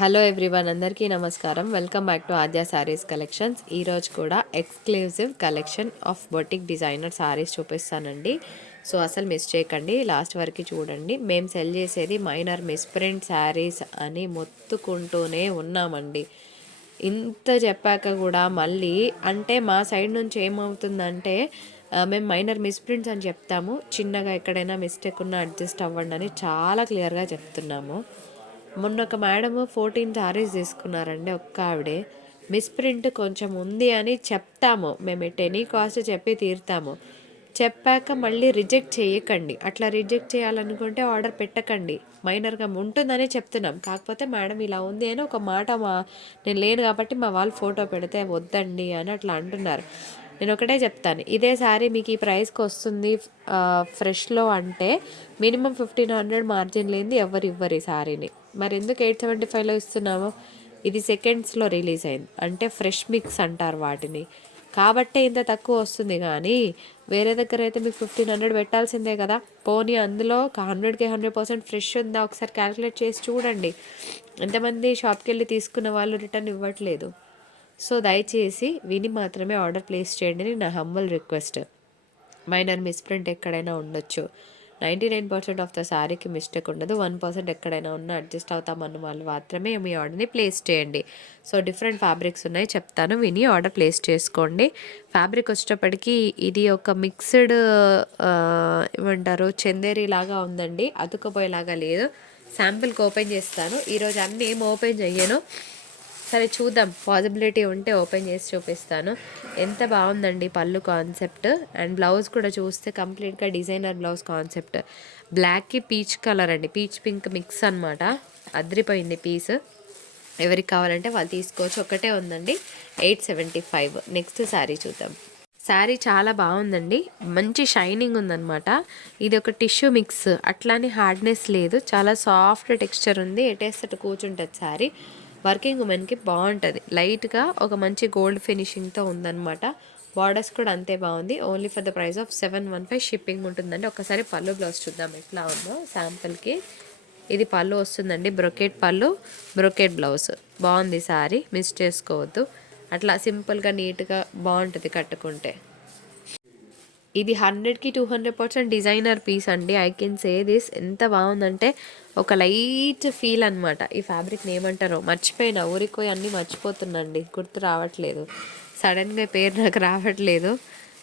Hello everyone, అందరికీ నమస్కారం. Welcome back to Aadya saris collections. ఈరోజు కూడా exclusive collection of boutique designer saris చూపిస్తానండి. సో అసలు మిస్ చేయకండి, లాస్ట్ వరకు చూడండి. మేము సెల్ చేసేది మైనర్ మిస్ప్రింట్ శారీస్ అని మొత్తుకుంటూనే ఉన్నామండి. ఇంత చెప్పాక కూడా మళ్ళీ అంటే మా సైడ్ నుంచి ఏమవుతుందంటే మేము మైనర్ మిస్ప్రింట్స్ అని చెప్తాము, చిన్నగా ఎక్కడైనా మిస్టేక్ ఉన్నా అడ్జస్ట్ అవ్వండి అని చాలా క్లియర్గా చెప్తున్నాము. మొన్న ఒక మేడము 14 శారీస్ తీసుకున్నారండి ఒక్క ఆవిడే. మిస్ప్రింట్ కొంచెం ఉంది అని చెప్తాము మేము, ఎనీ కాస్ట్ చెప్పి తీరుతాము. చెప్పాక మళ్ళీ రిజెక్ట్ చేయకండి. అట్లా రిజెక్ట్ చేయాలనుకుంటే ఆర్డర్ పెట్టకండి. మైనర్గా ఉంటుందనే చెప్తున్నాం. కాకపోతే మేడం ఇలా ఉంది అని ఒక మాట నేను లేను కాబట్టి మా వాళ్ళు ఫోటో పెడితే వద్దండి అని అట్లా అంటున్నారు. నేను ఒకటే చెప్తాను, ఇదే శారీ మీకు ఈ ప్రైస్కి వస్తుంది ఫ్రెష్లో అంటే మినిమం 1500 మార్జిన్ లేనిది ఎవరు ఇవ్వరు ఈ శారీని. మరి ఎందుకు 875లో ఇస్తున్నాము? ఇది సెకండ్స్లో రిలీజ్ అయింది అంటే ఫ్రెష్ మిక్స్ అంటారు వాటిని, కాబట్టే ఇంత తక్కువ వస్తుంది. కానీ వేరే దగ్గర అయితే మీకు 1500 పెట్టాల్సిందే కదా. పోనీ అందులో 100కి 100% ఫ్రెష్ ఉందా ఒకసారి క్యాలిక్యులేట్ చేసి చూడండి. ఎంతమంది షాప్కి వెళ్ళి తీసుకున్న వాళ్ళు రిటర్న్ ఇవ్వట్లేదు. సో దయచేసి విని మాత్రమే ఆర్డర్ ప్లేస్ చేయండి అని నా హంబల్ రిక్వెస్ట్. మైనర్ మిస్ప్రింట్ ఎక్కడైనా ఉండొచ్చు, 99% ఆఫ్ ద శారీకి మిస్టేక్ ఉండదు. 1% ఎక్కడైనా ఉన్నా అడ్జస్ట్ అవుతామన్న వాళ్ళు మాత్రమే మీ ఆర్డర్ని ప్లేస్ చేయండి. సో డిఫరెంట్ ఫ్యాబ్రిక్స్ ఉన్నాయి, చెప్తాను, విని ఆర్డర్ ప్లేస్ చేసుకోండి. ఫ్యాబ్రిక్ వచ్చేటప్పటికి ఇది ఒక మిక్స్డ్ ఏమంటారు, చందేరి లాగా ఉందండి, అతుకపోయేలాగా లేదు. శాంపిల్కి ఓపెన్ చేస్తాను. ఈరోజు అన్నీ ఏం ఓపెన్ చెయ్యను, సరే చూద్దాం, పాసిబిలిటీ ఉంటే ఓపెన్ చేసి చూపిస్తాను. ఎంత బాగుందండి పళ్ళు కాన్సెప్ట్. అండ్ బ్లౌజ్ కూడా చూస్తే కంప్లీట్గా డిజైనర్ బ్లౌజ్ కాన్సెప్ట్. బ్లాక్కి పీచ్ కలర్ అండి, పీచ్ పింక్ మిక్స్ అనమాట. అద్రిపోయింది పీస్. ఎవరికి కావాలంటే వాళ్ళు తీసుకోవచ్చు. ఒకటే ఉందండి, 875. నెక్స్ట్ శారీ చూద్దాం. శారీ చాలా బాగుందండి, మంచి షైనింగ్ ఉందన్నమాట. ఇది ఒక టిష్యూ మిక్స్, అట్లానే హార్డ్నెస్ లేదు, చాలా సాఫ్ట్ టెక్స్చర్ ఉంది. ఎటేస్తట కూర్చుంటుంది శారీ. వర్కింగ్ ఉమెన్కి బాగుంటుంది. లైట్గా ఒక మంచి గోల్డ్ ఫినిషింగ్తో ఉందన్నమాట. బార్డర్స్ కూడా అంతే బాగుంది. Only for the price of 715 shipping ఉంటుందండి. ఒకసారి పళ్ళు బ్లౌజ్ చూద్దాం ఎట్లా ఉందో శాంపుల్కి. ఇది పళ్ళు వస్తుందండి, బ్రొకెట్ పళ్ళు, బ్రొకెట్ బ్లౌజ్. బాగుంది శారీ, మిస్ చేసుకోవద్దు. అట్లా సింపుల్గా నీట్గా బాగుంటుంది కట్టుకుంటే. ఇది 100కి 200% డిజైనర్ పీస్ అండి. I can say this. ఎంత బాగుందంటే ఒక లైట్ ఫీల్ అనమాట. ఈ ఫ్యాబ్రిక్ని ఏమంటారో మర్చిపోయినా, ఊరికి పోయి అన్నీ మర్చిపోతున్నాండి, గుర్తు రావట్లేదు సడన్గా, పేరు నాకు రావట్లేదు.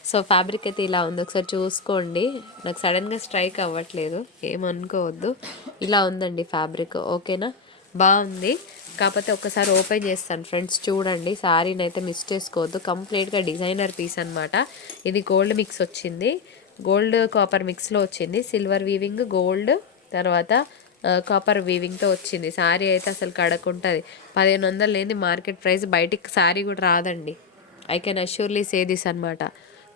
సో ఫ్యాబ్రిక్ అయితే ఇలా ఉంది, ఒకసారి చూసుకోండి. నాకు సడన్గా స్ట్రైక్ అవ్వట్లేదు, ఏమనుకోవద్దు. ఇలా ఉందండి ఫ్యాబ్రిక్, ఓకేనా? బాగుంది. కాకపోతే ఒక్కసారి ఓపెన్ చేస్తాను ఫ్రెండ్స్, చూడండి. శారీని అయితే మిస్ చేసుకోవద్దు, కంప్లీట్గా డిజైనర్ పీస్ అనమాట. ఇది గోల్డ్ మిక్స్ వచ్చింది, గోల్డ్ కాపర్ మిక్స్లో వచ్చింది. సిల్వర్ వీవింగ్, గోల్డ్, తర్వాత కాపర్ వీవింగ్తో వచ్చింది. శారీ అయితే అసలు కడకుంటుంది. 1500 లేని మార్కెట్ ప్రైస్, బయటికి శారీ కూడా రాదండి. ఐ కెన్ అష్యూర్లీ సే దిస్ అనమాట.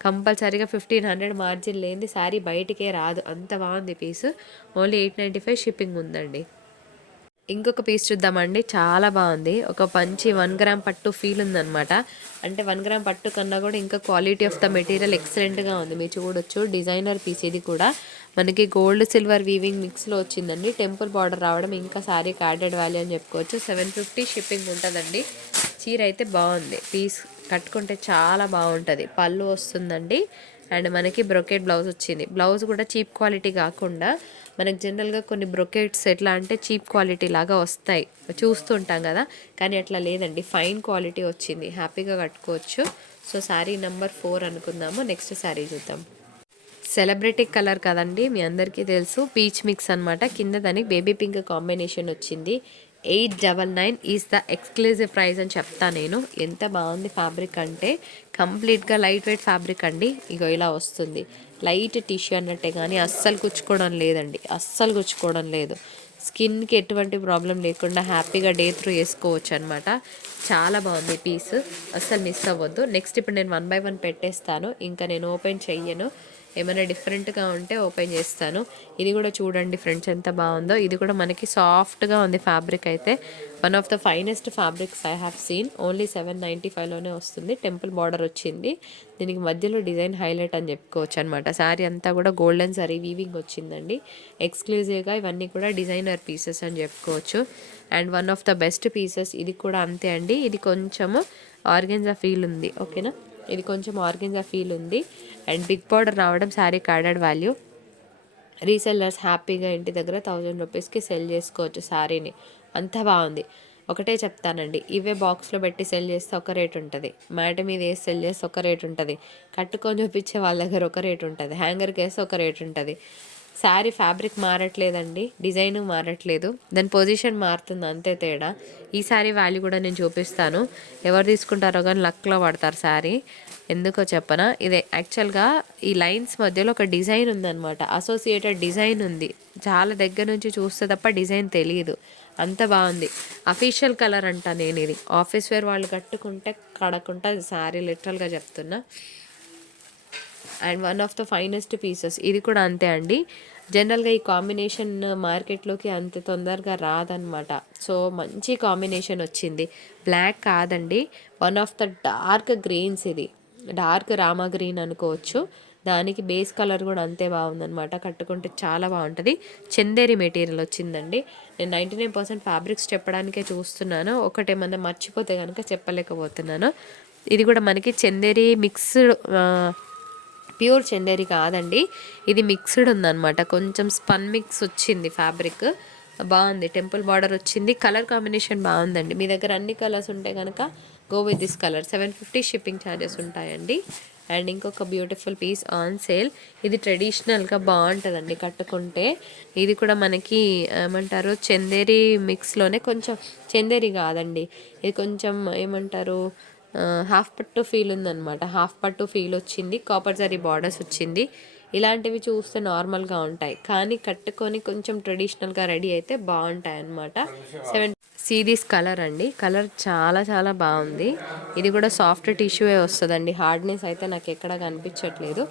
కంపల్సరీగా 1500 మార్జిన్ లేని శారీ బయటికే రాదు, అంత బాగుంది పీస్. ఓన్లీ 895 షిప్పింగ్ ఉందండి. ఇంకొక పీస్ చూద్దామండి, చాలా బాగుంది. ఒక మంచి 1 గ్రామ్ పట్టు ఫీల్ ఉందన్నమాట. అంటే 1 గ్రామ్ పట్టు కన్నా కూడా ఇంకా క్వాలిటీ ఆఫ్ ద మెటీరియల్ ఎక్సలెంట్గా ఉంది, మీరు చూడొచ్చు. డిజైనర్ పీస్ ఇది కూడా మనకి గోల్డ్ సిల్వర్ వీవింగ్ మిక్స్లో వచ్చిందండి. టెంపుల్ బార్డర్ రావడం ఇంకా శారీకి యాడెడ్ వాల్యూ అని చెప్పుకోవచ్చు. 750 షిప్పింగ్ ఉంటుందండి. చీర అయితే బాగుంది, పీస్ కట్టుకుంటే చాలా బాగుంటుంది. పళ్ళు వస్తుందండి అండ్ మనకి బ్రొకెట్ బ్లౌజ్ వచ్చింది. బ్లౌజ్ కూడా చీప్ క్వాలిటీ కాకుండా, మనకు జనరల్గా కొన్ని బ్రొకెట్స్ ఎట్లా అంటే చీప్ క్వాలిటీ లాగా వస్తాయి, చూస్తుంటాం కదా, కానీ అట్లా లేదండి, ఫైన్ క్వాలిటీ వచ్చింది, హ్యాపీగా కట్టుకోవచ్చు. సో శారీ నెంబర్ 4 అనుకుందాము. నెక్స్ట్ శారీ చూద్దాం. సెలబ్రిటీ కలర్ కదండి, మీ అందరికీ తెలుసు, పీచ్ మిక్స్ అనమాట. కింద దానికి బేబీ పింక్ కాంబినేషన్ వచ్చింది. 899 ఈజ్ ద ఎక్స్క్లూజివ్ ప్రైస్ అని చెప్తా నేను. ఎంత బాగుంది ఫ్యాబ్రిక్ అంటే, కంప్లీట్గా లైట్ వెయిట్ ఫ్యాబ్రిక్ అండి. ఇగో ఇలా వస్తుంది, లైట్ టిష్యూ అన్నట్టే, కానీ అస్సలు గుచ్చుకోవడం లేదండి, అస్సలు గుచ్చుకోవడం లేదు. స్కిన్కి ఎటువంటి ప్రాబ్లం లేకుండా హ్యాపీగా డే త్రూ వేసుకోవచ్చు అనమాట. చాలా బాగుంది పీస్, అస్సలు మిస్ అవ్వద్దు. నెక్స్ట్ ఇప్పుడు నేను 1 బై 1 పెట్టేస్తాను, ఇంకా నేను ఓపెన్ చెయ్యను. ఏమైనా డిఫరెంట్గా ఉంటే ఓపెన్ చేస్తాను. ఇది కూడా చూడండి ఫ్రెండ్స్ ఎంత బాగుందో. ఇది కూడా మనకి సాఫ్ట్గా ఉంది ఫ్యాబ్రిక్ అయితే. One of the finest fabrics I have seen. Only 795లోనే వస్తుంది. టెంపుల్ బార్డర్ వచ్చింది. దీనికి మధ్యలో డిజైన్ హైలైట్ అని చెప్పుకోవచ్చు అనమాట. శారీ అంతా కూడా గోల్డెన్ సారీ వీవింగ్ వచ్చిందండి. ఎక్స్క్లూజివ్గా ఇవన్నీ కూడా డిజైనర్ పీసెస్ అని చెప్పుకోవచ్చు. And one of the best pieces ఇది కూడా అంతే అండి. ఇది కొంచెము ఆర్గెన్జా ఫీల్ ఉంది, ఓకేనా. ఇది కొంచెం ఆర్గెన్జా ఫీల్ ఉంది. అండ్ బిగ్ బార్డర్ రావడం శారీకి యాడెడ్ వాల్యూ. రీసెల్లర్స్ హ్యాపీగా ఇంటి దగ్గర 1000 రూపీస్కి సెల్ చేసుకోవచ్చు శారీని. అంత బాగుంది. ఒకటే చెప్తానండి, ఇవే బాక్స్లో పెట్టి సెల్ చేస్తే ఒక రేట్ ఉంటుంది, మ్యాట్ మీద వేసి సెల్ చేస్తే ఒక రేట్ ఉంటుంది, కట్టుకొని చూపించే వాళ్ళ దగ్గర ఒక రేట్ ఉంటుంది, హ్యాంగర్కి వేస్తే ఒక రేట్ ఉంటుంది. శారీ ఫ్యాబ్రిక్ మారట్లేదండి, డిజైన్ మారట్లేదు, దాని పొజిషన్ మారుతుంది అంతే తేడా. ఈ శారీ వాల్యూ కూడా నేను చూపిస్తాను. ఎవరు తీసుకుంటారో కానీ లక్లో పడతారు శారీ. ఎందుకో చెప్పనా, ఇది యాక్చువల్గా ఈ లైన్స్ మధ్యలో ఒక డిజైన్ ఉందన్నమాట, అసోసియేటెడ్ డిజైన్ ఉంది. చాలా దగ్గర నుంచి చూస్తే తప్ప డిజైన్ తెలియదు, అంత బాగుంది. అఫీషియల్ కలర్ అంట నేను. ఇది ఆఫీస్ వేర్ వాళ్ళు కట్టుకుంటే కడకుంటా శారీ, లిటరల్గా చెప్తున్నా. And one of the finest pieces ఇది కూడా అంతే అండి. జనరల్గా ఈ కాంబినేషన్ మార్కెట్లోకి అంత తొందరగా రాదనమాట. సో మంచి కాంబినేషన్ వచ్చింది. బ్లాక్ కాదండి, one of the dark greens. ఇది డార్క్ రామా గ్రీన్ అనుకోవచ్చు. దానికి బేస్ కలర్ కూడా అంతే బాగుందనమాట. కట్టుకుంటే చాలా బాగుంటుంది. చందేరి మెటీరియల్ వచ్చిందండి. నేను 99% ఫ్యాబ్రిక్స్ చెప్పడానికే చూస్తున్నాను, ఒకటేమన్నా మర్చిపోతే కనుక చెప్పలేకపోతున్నాను. ఇది కూడా మనకి చందేరి మిక్స్డ్, ప్యూర్ చందేరి కాదండి, ఇది మిక్స్డ్ ఉందన్నమాట. కొంచెం స్పన్ మిక్స్ వచ్చింది ఫ్యాబ్రిక్. బాగుంది. టెంపుల్ బార్డర్ వచ్చింది. కలర్ కాంబినేషన్ బాగుందండి. మీ దగ్గర అన్ని కలర్స్ ఉంటే కనుక go with this colour. 750 shipping charges ఉంటాయండి. అండ్ ఇంకొక బ్యూటిఫుల్ పీస్ ఆన్ సేల్. ఇది ట్రెడిషనల్గా బాగుంటుందండి కట్టుకుంటే. ఇది కూడా మనకి ఏమంటారు, చందేరి మిక్స్లోనే, కొంచెం చందేరి కాదండి, ఇది కొంచెం ఏమంటారు, హాఫ్ పట్టు ఫీల్ ఉందన్నమాట. హాఫ్ పట్టు ఫీల్ వచ్చింది. కాపర్ జరీ బార్డర్స్ వచ్చింది. ఇలాంటివి చూస్తే నార్మల్గా ఉంటాయి, కానీ కట్టుకొని కొంచెం ట్రెడిషనల్గా రెడీ అయితే బాగుంటాయి అన్నమాట. 7 సీరీస్ కలర్ అండి. కలర్ చాలా చాలా బాగుంది. ఇది కూడా సాఫ్ట్ టిష్యూయే వస్తుందండి, హార్డ్నెస్ అయితే నాకు ఎక్కడ కనిపించట్లేదు.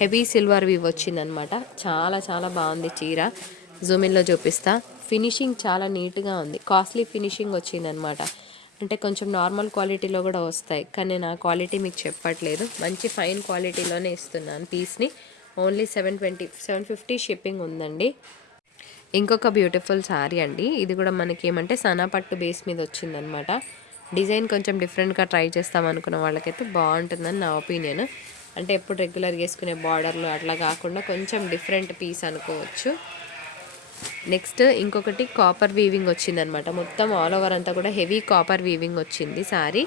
హెవీ సిల్వర్ వీవ్ వచ్చిందనమాట. చాలా చాలా బాగుంది చీర. జూమిన్లో చూపిస్తా. ఫినిషింగ్ చాలా నీట్గా ఉంది. కాస్ట్లీ ఫినిషింగ్ వచ్చిందనమాట. అంటే కొంచెం నార్మల్ క్వాలిటీలో కూడా వస్తాయి, కానీ నా క్వాలిటీ మీకు చెప్పట్లేదు. మంచి ఫైన్ క్వాలిటీలోనే ఇస్తున్నాను పీస్ని. ఓన్లీ 750 షిప్పింగ్ ఉందండి. ఇంకొక బ్యూటిఫుల్ శారీ అండి. ఇది కూడా మనకి ఏమంటే సనా పట్టు బేస్ మీద వచ్చిందనమాట. డిజైన్ కొంచెం డిఫరెంట్గా ట్రై చేస్తాం అనుకున్న వాళ్ళకైతే బాగుంటుందని నా ఒపీనియన్. అంటే ఎప్పుడు రెగ్యులర్గా వేసుకునే బార్డర్లు అట్లా కాకుండా కొంచెం డిఫరెంట్ పీస్ అనుకోవచ్చు. నెక్స్ట్ ఇంకొకటి కాపర్ వీవింగ్ వచ్చిందనమాట. మొత్తం ఆల్ ఓవర్ అంతా కూడా హెవీ కాపర్ వీవింగ్ వచ్చింది శారీ.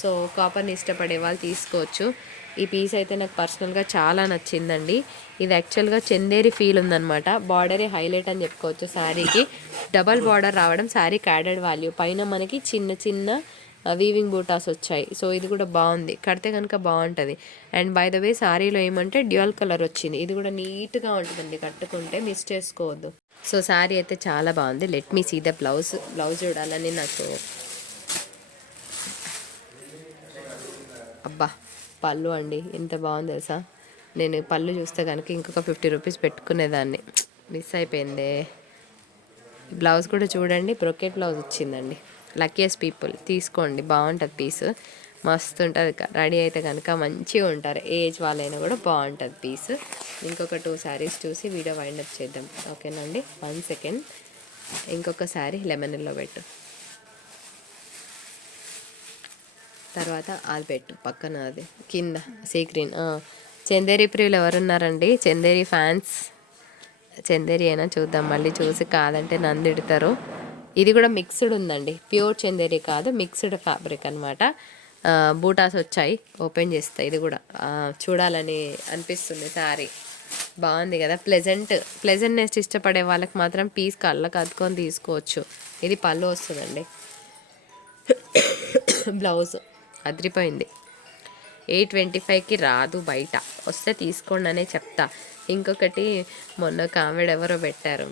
సో కాపర్ని ఇష్టపడే వాళ్ళు తీసుకోవచ్చు. ఈ పీస్ అయితే నాకు పర్సనల్గా చాలా నచ్చిందండి. ఇది యాక్చువల్గా చందేరి ఫీల్ ఉందనమాట. బార్డరే హైలైట్ అని చెప్పుకోవచ్చు శారీకి. డబల్ బార్డర్ రావడం శారీకి యాడెడ్ వాల్యూ. పైన మనకి చిన్న చిన్న వీవింగ్ బూటాస్ వచ్చాయి. సో ఇది కూడా బాగుంది, కడితే కనుక బాగుంటుంది. అండ్ బై ద వే శారీలో ఏమంటే డ్యూయల్ కలర్ వచ్చింది. ఇది కూడా నీట్గా ఉంటుందండి కట్టుకుంటే, మిస్ చేసుకోవద్దు. సో శారీ అయితే చాలా బాగుంది. Let me see the blouse. Blouse చూడాలని నాకు, అబ్బా పళ్ళు అండి ఎంత బాగుంది తెలుసా. నేను పళ్ళు చూస్తే కనుక ఇంకొక 50 రూపీస్ పెట్టుకునేదాన్ని, మిస్ అయిపోయిందే. బ్లౌజ్ కూడా చూడండి, బ్రొకెట్ బ్లౌజ్ వచ్చిందండి. లక్కీయెస్ట్ పీపుల్ తీసుకోండి, బాగుంటుంది పీస్, మస్తు ఉంటుంది. రెడీ అయితే కనుక మంచిగా ఉంటారు, ఏజ్ వాళ్ళైనా కూడా బాగుంటుంది పీస్. ఇంకొక 2 శారీస్ చూసి వీడియో వైండప్ చేద్దాం, ఓకేనండి. 1 సెకండ్. ఇంకొక శారీ లెమన్ ఎల్లో పెట్టు, తర్వాత అది పెట్టు పక్కన, అది కింద సీ గ్రీన్. చందేరి ప్రియులు ఎవరున్నారండి? చందేరి ఫ్యాన్స్, చందేరి అయినా చూద్దాం, మళ్ళీ చూసి కాదంటే నన్ను తిడతారు. ఇది కూడా మిక్స్డ్ ఉందండి, ప్యూర్ చందేరి కాదు, మిక్స్డ్ ఫ్యాబ్రిక్ అనమాట. బూటాస్ వచ్చాయి, ఓపెన్ చేస్తాయి. ఇది కూడా చూడాలని అనిపిస్తుంది శారీ. బాగుంది కదా, ప్లెజెంట్నెస్ ఇష్టపడే వాళ్ళకి మాత్రం పీస్ కళ్ళకి అద్దుకొని తీసుకోవచ్చు. ఇది పళ్ళు వస్తుందండి. బ్లౌజ్ అదిరిపోయింది. 825కి రాదు, బయట వస్తే తీసుకోండి అనే చెప్తా. ఇంకొకటి మొన్న కామెడీ ఎవరో పెట్టారు,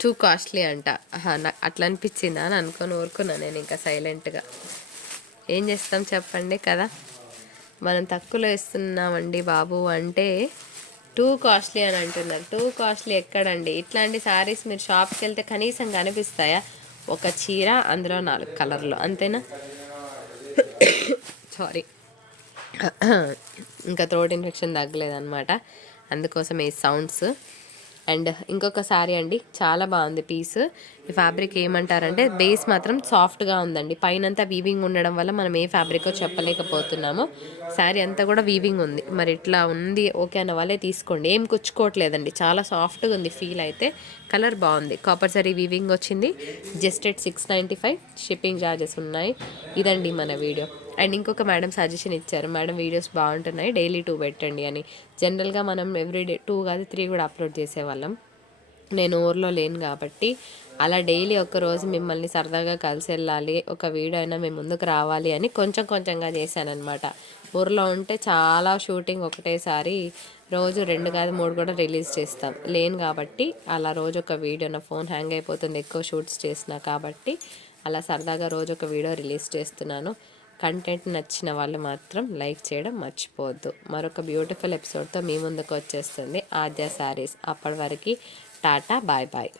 టూ కాస్ట్లీ అంట. నాకు అట్లా అనిపించిందా అని అనుకొని ఊరుకున్నా నేను ఇంకా సైలెంట్గా. ఏం చేస్తాం చెప్పండి కదా. మనం తక్కువలో ఇస్తున్నామండి బాబు అంటే టూ కాస్ట్లీ అని అంటున్నారు. టూ కాస్ట్లీ ఎక్కడండి? ఇట్లాంటి శారీస్ మీరు షాప్కి వెళ్తే కనీసం కనిపిస్తాయా? ఒక చీర, అందులో 4 కలర్లు, అంతేనా? సారీ, ఇంకా థ్రోట్ ఇన్ఫెక్షన్ తగ్గలేదన్నమాట, అందుకోసం ఈ సౌండ్స్. అండ్ ఇంకొక శారీ అండి, చాలా బాగుంది పీస్. ఈ ఫ్యాబ్రిక్ ఏమంటారంటే బేస్ మాత్రం సాఫ్ట్గా ఉందండి, పైనంతా వీవింగ్ ఉండడం వల్ల మనం ఏ ఫ్యాబ్రికో చెప్పలేకపోతున్నాము. శారీ అంతా కూడా వీవింగ్ ఉంది. మరి ఇట్లా ఉంది ఓకే అన్న వాళ్ళే తీసుకోండి, ఏం కుచ్చుకోవట్లేదండి, చాలా సాఫ్ట్గా ఉంది ఫీల్ అయితే. కలర్ బాగుంది, కాపర్ సరీ వీవింగ్ వచ్చింది. జస్ట్ ఎట్ 695, షిప్పింగ్ ఛార్జెస్ ఉన్నాయి. ఇదండి మన వీడియో. అండ్ ఇంకొక మేడం సజెషన్ ఇచ్చారు, మేడం వీడియోస్ బాగుంటున్నాయి, డైలీ 2 పెట్టండి అని. జనరల్గా మనం ఎవ్రీడే 2 కాదు 3 కూడా అప్లోడ్ చేసేవాళ్ళం. నేను ఊర్లో లేను కాబట్టి అలా డైలీ ఒకరోజు మిమ్మల్ని సరదాగా కలిసి వెళ్ళాలి, ఒక వీడియో అయినా మేము ముందుకు రావాలి అని కొంచెం కొంచెంగా చేశానన్నమాట. ఊర్లో ఉంటే చాలా షూటింగ్ ఒకటేసారి రోజు 2 కాదు 3 కూడా రిలీజ్ చేస్తాం. లేను కాబట్టి అలా రోజు ఒక వీడియో, నా ఫోన్ హ్యాంగ్ అయిపోతుంది ఎక్కువ షూట్స్ చేసినా కాబట్టి, అలా సరదాగా రోజు ఒక వీడియో రిలీజ్ చేస్తున్నాను. కంటెంట్ నచ్చిన వాళ్ళు మాత్రం లైక్ చేయడం మర్చిపోవద్దు. మరొక బ్యూటిఫుల్ ఎపిసోడ్తో మీ ముందుకు వచ్చేస్తుంది ఆద్య శారీస్. అప్పటి వరకు టాటా, బాయ్ బాయ్.